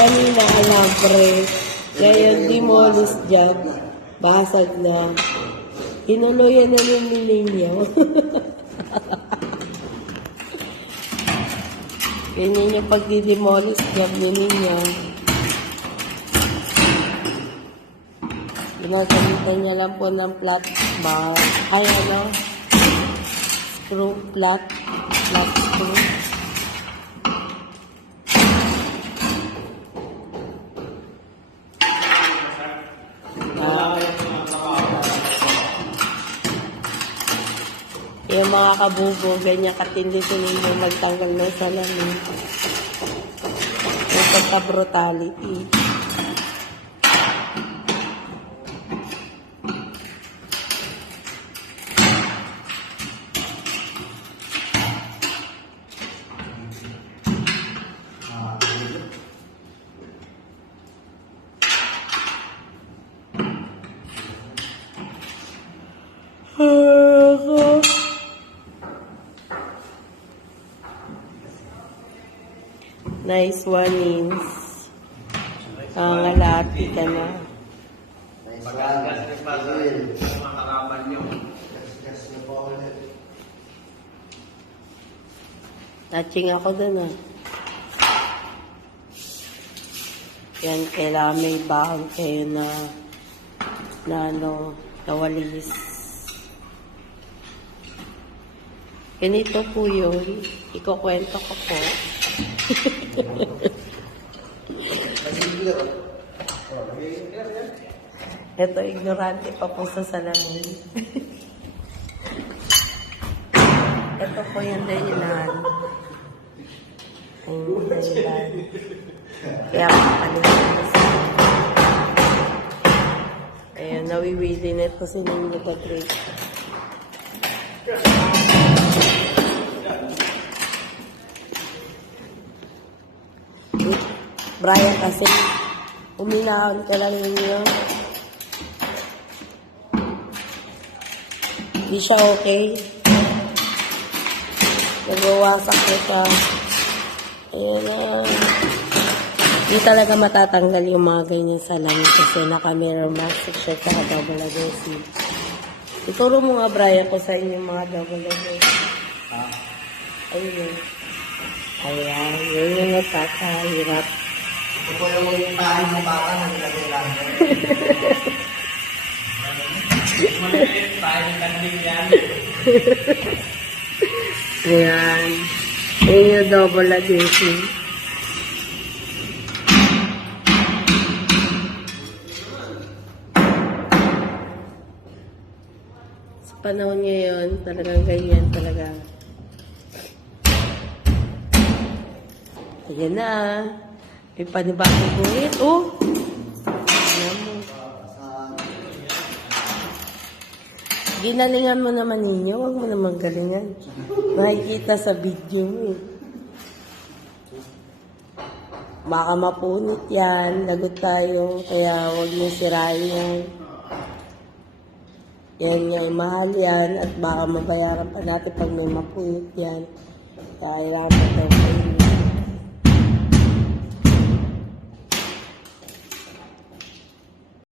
Kanina alambre. Ngayon demolish dyan. Basag na. Hinuluyan na yung nilinyo. Ganyan yung pagdidemolish dyan nilinyo. Ginagamitan niya lang po ng flat bar. Ay ano? Screw, flat screw. Yung mga kabubo, ganyan katindi-tindi yung magtanggal ng salamin. Yung pagka-brutality. Nice one, Nins. Ngalati ka na. Pag-agas ni Pastor, mga karaban nyo. Natching ako dun Yan, kailangan may baon kayo na walis. Ganito po yun. Ikukwento ko po. Ito, ignorante pa po sa salamin. Ito po yung dahilan. Yung dahilan. Kaya makakalimutan na sa ayan, nawiwili na ito si Ninyo Patrick. Brian, kasi uminahon ka lang ninyo. Hindi siya okay. Nagwawasak ko siya. Ayan na. Hindi talaga matatanggal yung mga ganyan salamin kasi naka-mirror mask siya sa double adhesive. Ituro mo nga, Brian, ko sa inyo mga double adhesive. Ayun. Ayan. Yun yung nagkakahirap. Ito po yung bahay mo baka naglagay lang. Maliit, bahay ng kanding yan. Ayan. Yun yung double adhesive. Sa panahon ngayon, talagang ganyan talaga. Ayan na. May panibagong buhit. Oh! Ayan mo. Ginalingan mo naman ninyo. Huwag mo naman galingan. Makikita sa video mo. Baka mapunit yan. Lagot tayo. Kaya huwag niyo sirain yan. Yan nga, mahal yan. At baka mabayaran pa natin pag may mapunit yan. Kailangan ito.